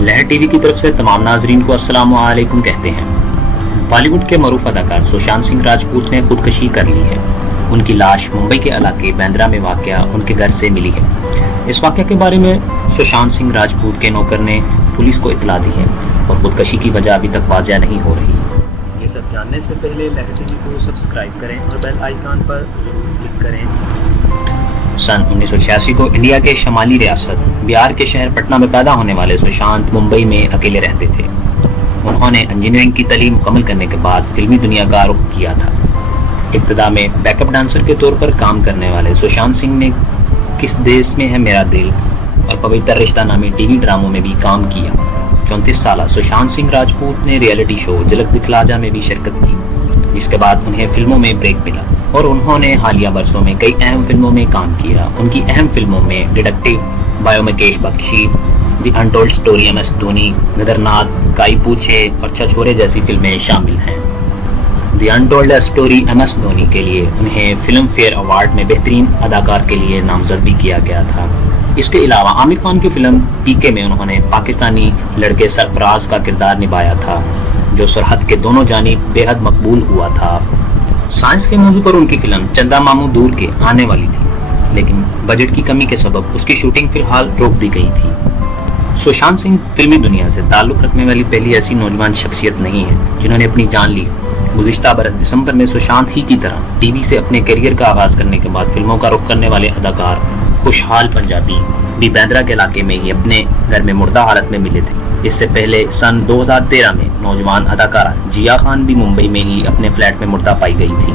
लहर टीवी की तरफ से तमाम नाजरीन को अस्सलाम वालेकुम कहते हैं। बॉलीवुड के मरूफ अदाकार सुशांत सिंह राजपूत ने खुदकुशी कर ली है। उनकी लाश मुंबई के इलाके बांद्रा में वाक़या उनके घर से मिली है। इस वाक़या के बारे में सुशांत सिंह राजपूत के नौकर ने पुलिस को इतला दी है और खुदकुशी की वजह अभी तक वाज़ह नहीं हो रही। ये सब जानने से पहले लहर टीवी को सब्सक्राइब करें और बेल आइकन पर क्लिक करें। सन 1986 को इंडिया के शमाली रियासत बिहार के शहर पटना में पैदा होने वाले सुशांत मुंबई में अकेले रहते थे। उन्होंने इंजीनियरिंग की तालीम मुकम्मल करने के बाद फिल्मी दुनिया का रुख किया था। इब्तिदा में बैकअप डांसर के तौर पर काम करने वाले सुशांत सिंह ने किस देश में है मेरा दिल और पवित्र रिश्ता नामी टीवी ड्रामों में भी काम किया। 34 साल सुशांत सिंह राजपूत ने रियलिटी शो झलक दिखला जा में भी शिरकत की, जिसके बाद उन्हें फिल्मों में ब्रेक मिला और उन्होंने हालिया बरसों में कई अहम फिल्मों में काम किया। उनकी अहम फिल्मों में detective Byomkesh Bakshi, the untold story MS Dhoni, Kedarnath, Kai Po Che Chhichhore जैसी फिल्में शामिल हैं। The untold story MS Dhoni के लिए उन्हें फिल्म फेयर अवार्ड में बेहतरीन अदाकार के लिए नामजद भी किया गया था। इसके अलावा आमिर खान की फिल्म पीके में उन्होंने पाकिस्तानी लड़के सरफराज का किरदार निभाया था, जो सरहद के दोनों जानिब बेहद मकबूल हुआ था। साइंस के मौजू पर उनकी फिल्म चंदा मामू दूर के आने वाली थी, लेकिन बजट की कमी के सबब उसकी शूटिंग फिलहाल रोक दी गई थी। सुशांत सिंह फिल्मी दुनिया से ताल्लुक रखने वाली पहली ऐसी नौजवान शख्सियत नहीं है जिन्होंने अपनी जान ली। गुज़िश्ता बरस दिसंबर में सुशांत ही की तरह टीवी से अपने करियर का आगाज करने के बाद फिल्मों का रुख करने वाले अदाकार खुशहाल पंजाबी भी बांद्रा के इलाके में ही अपने घर में मुर्दा हालत में मिले थे। इससे पहले सन 2013 में नौजवान अदाकारा जिया खान भी मुंबई में ही अपने फ्लैट में मुर्दा पाई गई थी।